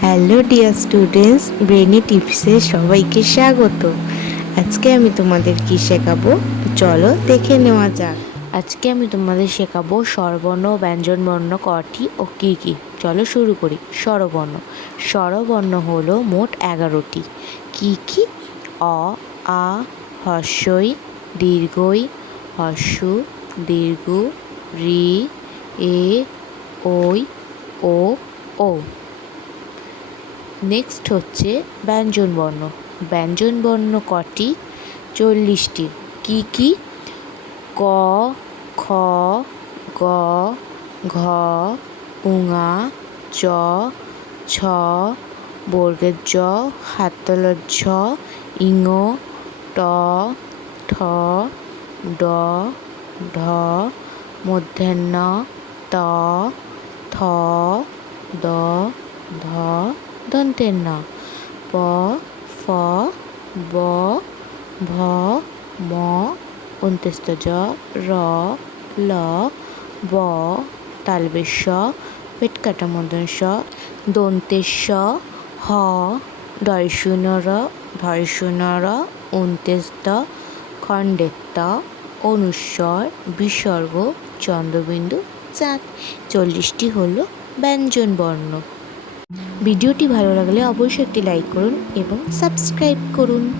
Hello dear students, brainy টিপসে সবাইকে স্বাগত। আজকে আমি তোমাদের কি শেখাবো চলো দেখে নেওয়া যাক। আজকে আমি তোমাদের শেখাবো স্বরবর্ণ ও ব্যঞ্জনবর্ণ কটি ও কী কী। চলো শুরু করি। স্বরবর্ণ। স্বরবর্ণ হলো মোট 11টি। কী কী? অ, আ, হ্রস্বই, দীর্ঘই, হ্রস্ব, দীর্ঘ, রি, এ, ওই, ও, ও। নেক্সট হচ্ছে ব্যঞ্জনবর্ণ। ব্যঞ্জনবর্ণ কটি? 40টি। কী কী? ক, খ, গ, ঘ, উঙা, চ, ছ, বর্গের জ, হাততালর ঝ, ইঙ, ট, ঠ, ড, ঢ, মূর্ধন্য ত, থ, দ, ধ, দন্তের ন, প, ফ, ব, ভ, ম, অন্ত্যেষ্ঠ জ, র, ল, ব, তালবেশ স, পেটকাটা মূর্ধন্য স, দন্তের স, হ, ঢয়শূন্য র, ঢয়শূন্য র, অন্ত্যেষ্ঠ, খণ্ডের ত, অনুস্বর, বিসর্গ, চন্দ্রবিন্দু, চাঁদ। 40টি হলো ব্যঞ্জনবর্ণ। ভিডিওটি ভালো লাগলে অবশ্যই একটি লাইক করুন এবং সাবস্ক্রাইব করুন।